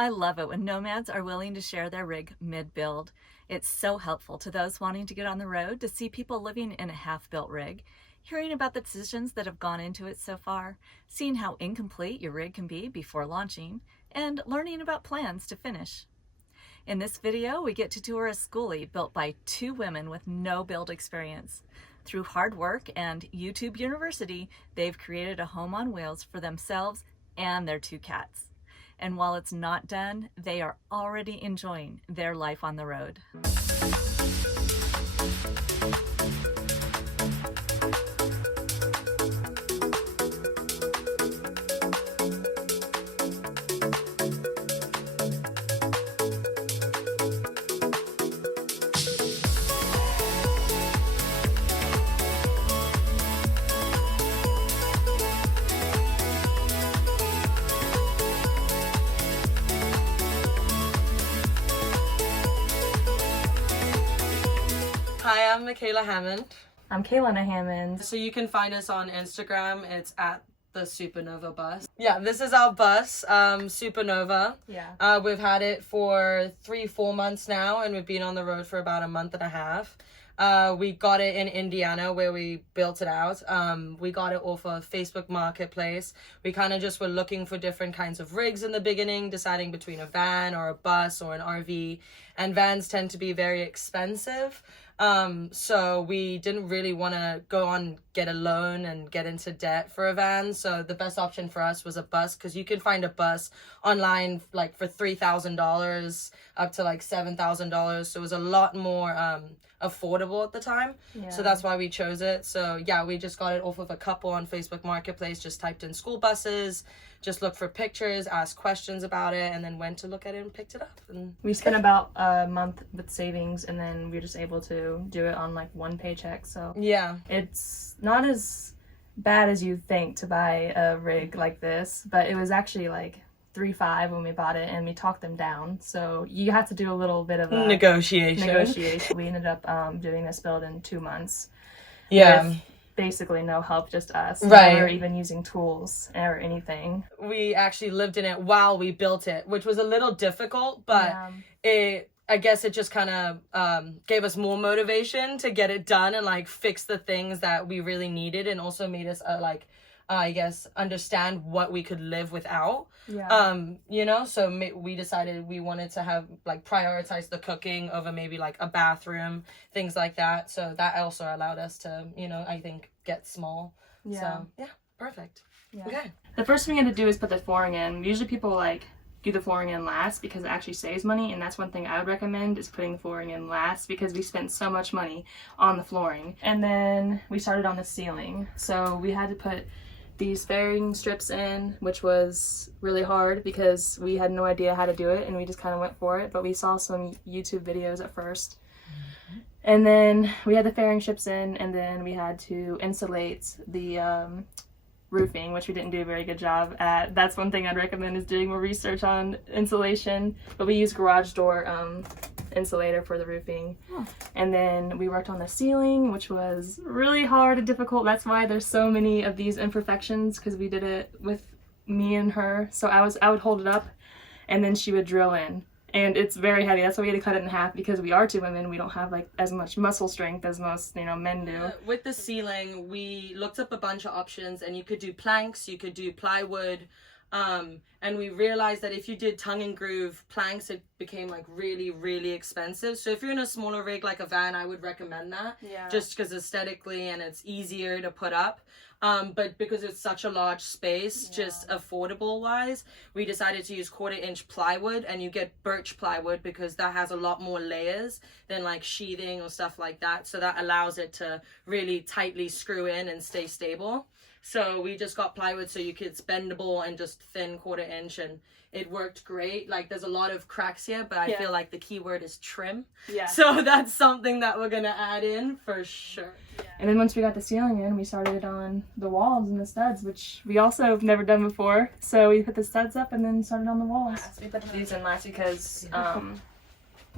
I love it when nomads are willing to share their rig mid-build. It's so helpful to those wanting to get on the road to see people living in a half-built rig, hearing about the decisions that have gone into it so far, seeing how incomplete your rig can be before launching, and learning about plans to finish. In this video, we get to tour a Skoolie built by two women with no build experience. Through hard work and YouTube University, they've created a home on wheels for themselves and their two cats. And while it's not done, they are already enjoying their life on the road. Hi, I'm Micaela Hammond. I'm Kaylenna Hammond. So you can find us on Instagram. It's at the Supernova bus. Yeah, this is our bus, Supernova. Yeah. We've had it for 3-4 months now, and we've been on the road for about a month and a half. We got it in Indiana where we built it out. We got it off of Facebook Marketplace. We kind of just were looking for different kinds of rigs in the beginning, deciding between a van or a bus or an RV. And vans tend to be very expensive. So we didn't really want to get a loan and get into debt for a van. So the best option for us was a bus, because you can find a bus online like for $3,000 up to like $7,000. So it was a lot more affordable at the time. Yeah. So that's why we chose it. So yeah, we just got it off of a couple on Facebook Marketplace, just typed in school buses, just looked for pictures, asked questions about it, and then went to look at it and picked it up. And we spent about a month with savings, and then we were just able to do it on like one paycheck. So yeah, it's not as bad as you think to buy a rig like this, but it was actually like 3.5 when we bought it, and we talked them down. So you have to do a little bit of a negotiation. We ended up doing this build in 2 months. Yeah. With basically no help, just us. Right. We weren't even using tools or anything. We actually lived in it while we built it, which was a little difficult, but I guess it just kind of gave us more motivation to get it done and like fix the things that we really needed, and also made us I guess understand what we could live without. Yeah. So we decided we wanted to have like prioritize the cooking over maybe like a bathroom, things like that. So that also allowed us to, I think get small. Yeah. So yeah, perfect. Yeah. Okay. The first thing we had to do is put the flooring in. Usually people like do the flooring in last because it actually saves money, and that's one thing I would recommend, is putting the flooring in last, because we spent so much money on the flooring. And then we started on the ceiling. So we had to put these fairing strips in, which was really hard because we had no idea how to do it, and we just kind of went for it. But we saw some YouTube videos at first. And then we had the fairing strips in, and then we had to insulate the roofing, which we didn't do a very good job at. That's one thing I'd recommend, is doing more research on insulation. But we used garage door insulator for the roofing. And then we worked on the ceiling, which was really hard and difficult. That's why there's so many of these imperfections, because we did it with me and her. So I would hold it up, and then she would drill in. And it's very heavy. That's why we had to cut it in half, because we are two women. We don't have like as much muscle strength as most, men do. With the ceiling, we looked up a bunch of options, and you could do planks, you could do plywood, and we realized that if you did tongue and groove planks, it became like really, really expensive. So if you're in a smaller rig like a van, I would recommend that. Yeah. Just because aesthetically and it's easier to put up. But because it's such a large space, just affordable wise, we decided to use 1/4-inch plywood, and you get birch plywood because that has a lot more layers than like sheathing or stuff like that. So that allows it to really tightly screw in and stay stable. So we just got plywood, so it's bendable and just thin 1/4-inch, and it worked great. Like there's a lot of cracks here, but I feel like the key word is trim. Yeah. So that's something that we're gonna add in for sure. Yeah. And then once we got the ceiling in, we started on the walls and the studs, which we also have never done before. So we put the studs up and then started on the walls. We put these in last because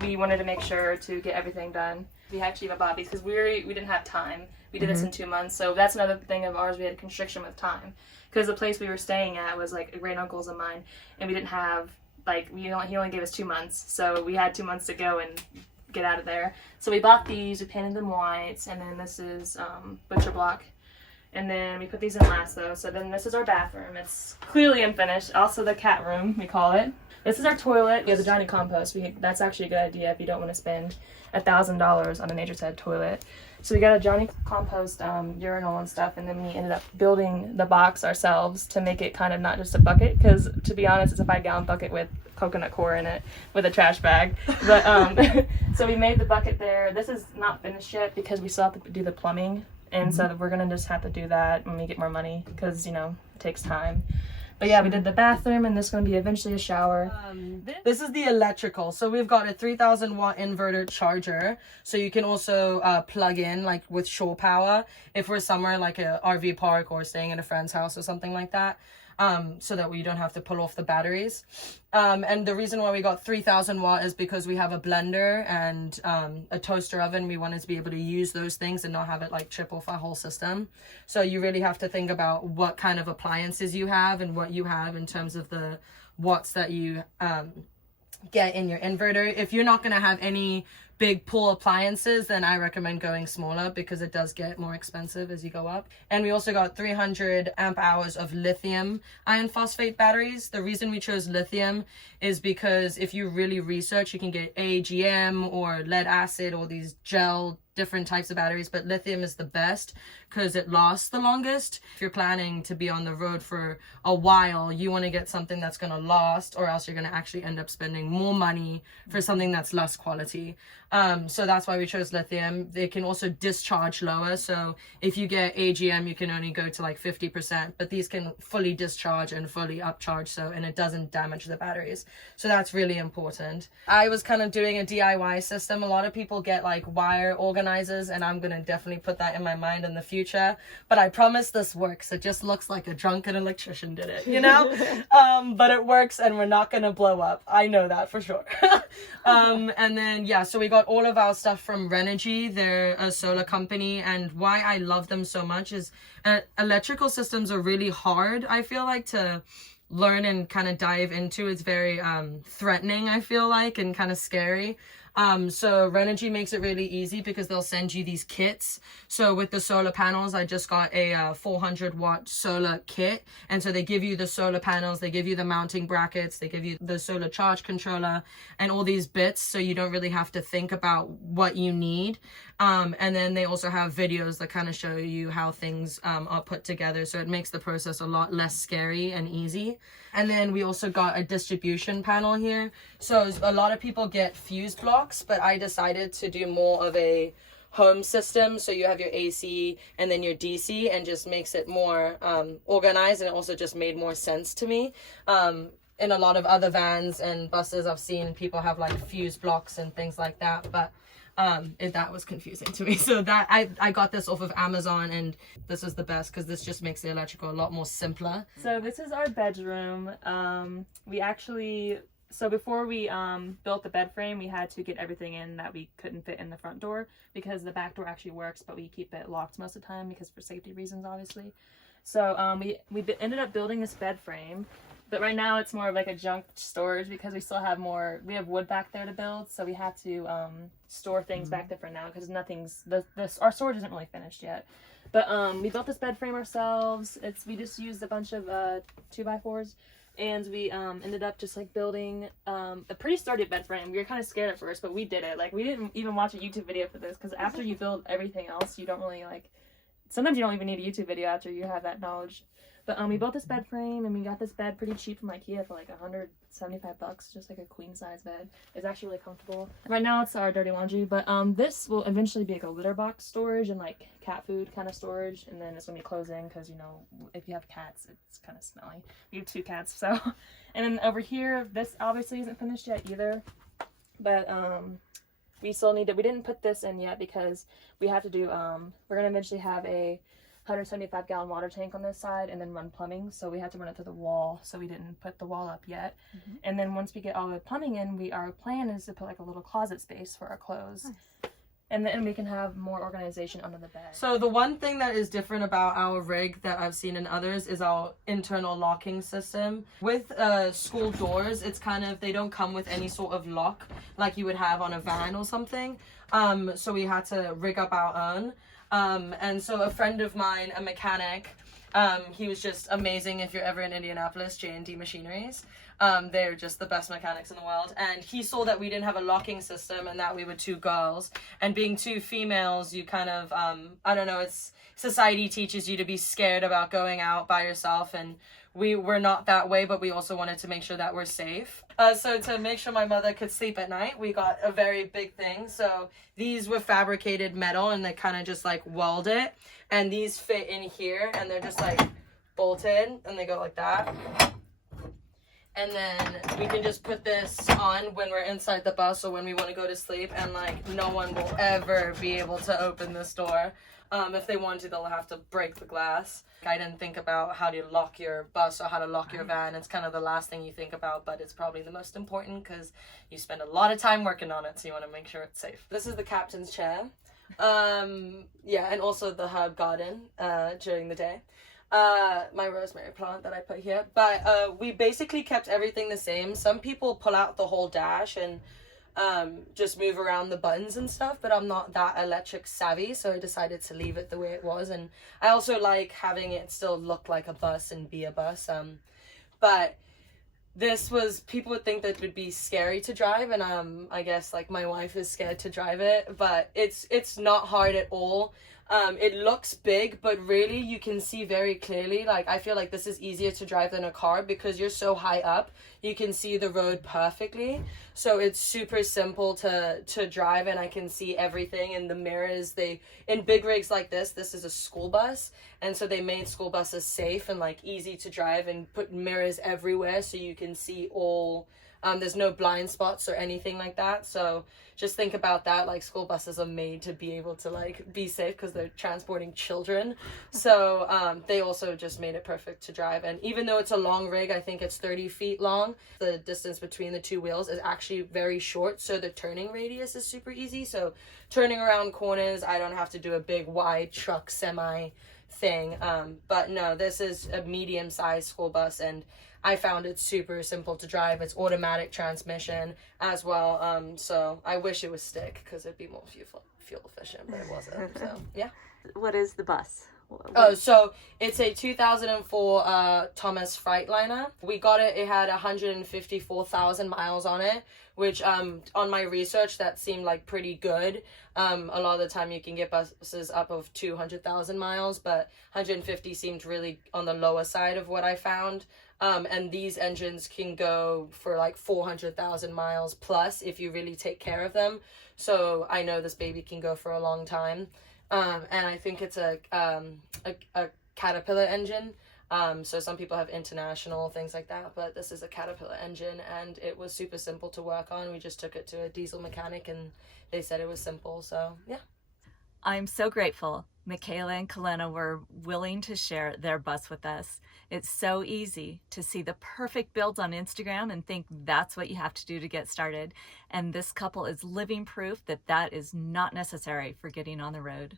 we wanted to make sure to get everything done. We actually have bobbies because we didn't have time. We did this in 2 months, so that's another thing of ours. We had a constriction with time because the place we were staying at was like a great uncle's of mine, and we didn't have like he only gave us 2 months, so we had 2 months to go and get out of there. So we bought these, we painted them white, and then this is butcher block. And then we put these in last though. So then this is our bathroom. It's clearly unfinished. Also the cat room, we call it. This is our toilet. We have the Johnny Compost. That's actually a good idea if you don't want to spend $1,000 on a Nature's Head toilet. So we got a Johnny Compost urinal and stuff, and then we ended up building the box ourselves to make it kind of not just a bucket, because to be honest, it's a 5-gallon bucket with coconut core in it with a trash bag. But so we made the bucket there. This is not finished yet because we still have to do the plumbing. And so we're going to just have to do that when we get more money because, you know, it takes time. But yeah, we did the bathroom, and this is going to be eventually a shower. This is the electrical. So we've got a 3,000 watt inverter charger. So you can also plug in like with shore power if we're somewhere like a RV park or staying in a friend's house or something like that. So that we don't have to pull off the batteries. And the reason why we got 3,000 watt is because we have a blender and a toaster oven. We wanted to be able to use those things and not have it like trip off our whole system. So you really have to think about what kind of appliances you have and what you have in terms of the watts that you get in your inverter. If you're not going to have any big pool appliances, then I recommend going smaller because it does get more expensive as you go up. And we also got 300 amp hours of lithium iron phosphate batteries. The reason we chose lithium is because if you really research, you can get AGM or lead acid or these gel different types of batteries, but lithium is the best because it lasts the longest. If you're planning to be on the road for a while, you want to get something that's going to last, or else you're going to actually end up spending more money for something that's less quality. So that's why we chose lithium. They can also discharge lower. So if you get AGM, you can only go to like 50%, but these can fully discharge and fully upcharge. And it doesn't damage the batteries. So that's really important. I was kind of doing a DIY system. A lot of people get like wire organizers, and I'm going to definitely put that in my mind in the future. But I promise this works. It just looks like a drunken electrician did it, you know? But it works, and we're not going to blow up. I know that for sure. And then, yeah, so we got all of our stuff from Renogy. They're a solar company, and why I love them so much is electrical systems are really hard, I feel like, to learn and kind of dive into. It's very threatening, I feel like, and kind of scary. So Renogy makes it really easy because they'll send you these kits. So with the solar panels, I just got a 400 watt solar kit. And so they give you the solar panels, they give you the mounting brackets, they give you the solar charge controller and all these bits. So you don't really have to think about what you need. And then they also have videos that kind of show you how things are put together. So it makes the process a lot less scary and easy. And then we also got a distribution panel here. So a lot of people get fuse blocks, but I decided to do more of a home system. So you have your AC and then your DC, and just makes it more organized. And it also just made more sense to me. In a lot of other vans and buses, I've seen people have like fuse blocks and things like that. But that was confusing to me. So that I got this off of Amazon, and this is the best because this just makes the electrical a lot more simpler. So this is our bedroom. So before we built the bed frame, we had to get everything in that we couldn't fit in the front door, because the back door actually works, but we keep it locked most of the time because for safety reasons, obviously. So we ended up building this bed frame. But right now it's more of like a junk storage because we have wood back there to build. So we have to store things back there for now because our storage isn't really finished yet. But we built this bed frame ourselves. We just used a bunch of 2x4s, and we ended up just like building a pretty sturdy bed frame. We were kind of scared at first, but we did it. Like, we didn't even watch a YouTube video for this because after you build everything else, you don't really sometimes you don't even need a YouTube video after you have that knowledge. But we built this bed frame, and we got this bed pretty cheap from IKEA for like $175, just like a queen size bed. It's actually really comfortable. Right now it's our dirty laundry, but this will eventually be like a litter box storage and like cat food kind of storage, and then it's gonna be closing because, you know, if you have cats, it's kind of smelly. We have 2 cats, so. And then over here, this obviously isn't finished yet either, but we didn't put this in yet because we have to do, we're gonna eventually have a 175-gallon water tank on this side and then run plumbing, so we had to run it through the wall, so we didn't put the wall up yet. And then once we get all the plumbing in, our plan is to put like a little closet space for our clothes. And then we can have more organization under the bed. So the one thing that is different about our rig that I've seen in others is our internal locking system. With school doors, it's kind of, they don't come with any sort of lock like you would have on a van or something. So we had to rig up our own. And so a friend of mine, a mechanic, he was just amazing. If you're ever in Indianapolis, J&D Machineries. They're just the best mechanics in the world. And he saw that we didn't have a locking system and that we were two girls. And being two females, you kind of, I don't know, it's society teaches you to be scared about going out by yourself. And we were not that way, but we also wanted to make sure that we're safe. So to make sure my mother could sleep at night, we got a very big thing. So these were fabricated metal and they kind of just like weld it. And these fit in here and they're just like bolted and they go like that. And then we can just put this on when we're inside the bus or when we want to go to sleep, and like no one will ever be able to open this door. If they want to, they'll have to break the glass. I didn't think about how to lock your bus or how to lock your van. It's kind of the last thing you think about, but it's probably the most important because you spend a lot of time working on it, so you want to make sure it's safe. This is the captain's chair. Yeah, and also the herb garden during the day. My rosemary plant that I put here, but we basically kept everything the same. Some people pull out the whole dash and just move around the buttons and stuff, but I'm not that electric savvy, so I decided to leave it the way it was. And I also like having it still look like a bus and be a bus. But this was, people would think that it would be scary to drive, and I guess like my wife is scared to drive it, but it's not hard at all. It looks big, but really you can see very clearly. Like, I feel like this is easier to drive than a car because you're so high up, you can see the road perfectly. So it's super simple to drive, and I can see everything. And the mirrors, in big rigs like this is a school bus, and so they made school buses safe and like easy to drive and put mirrors everywhere so you can see all. There's no blind spots or anything like that. So just think about that. Like, school buses are made to be able to like be safe because they're transporting children. So they also just made it perfect to drive. And even though it's a long rig, I think it's 30 feet long, the distance between the two wheels is actually very short. So the turning radius is super easy. So turning around corners, I don't have to do a big wide truck semi thing. But no, this is a medium-sized school bus, and I found it super simple to drive. It's automatic transmission as well. So I wish it was stick because it'd be more fuel efficient, but it wasn't. So yeah. What is the bus? Oh, so it's a 2004 Thomas Freightliner. We got it. It had 154,000 miles on it, which on my research that seemed like pretty good. A lot of the time you can get buses up of 200,000 miles, but 150 seemed really on the lower side of what I found. And these engines can go for like 400,000 miles plus if you really take care of them. So I know this baby can go for a long time. And I think it's a Caterpillar engine. So some people have International, things like that, but this is a Caterpillar engine, and it was super simple to work on. We just took it to a diesel mechanic and they said it was simple. So yeah. I'm so grateful Micaela and Kaylenna were willing to share their bus with us. It's so easy to see the perfect builds on Instagram and think that's what you have to do to get started. And this couple is living proof that that is not necessary for getting on the road.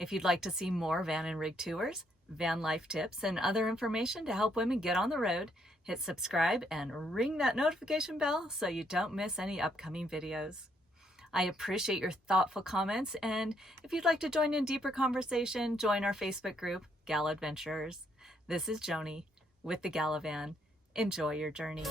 If you'd like to see more van and rig tours, van life tips, and other information to help women get on the road, hit subscribe and ring that notification bell so you don't miss any upcoming videos. I appreciate your thoughtful comments, and if you'd like to join in deeper conversation, join our Facebook group, Gal Adventurers. This is Joni with the Galavan. Enjoy your journey.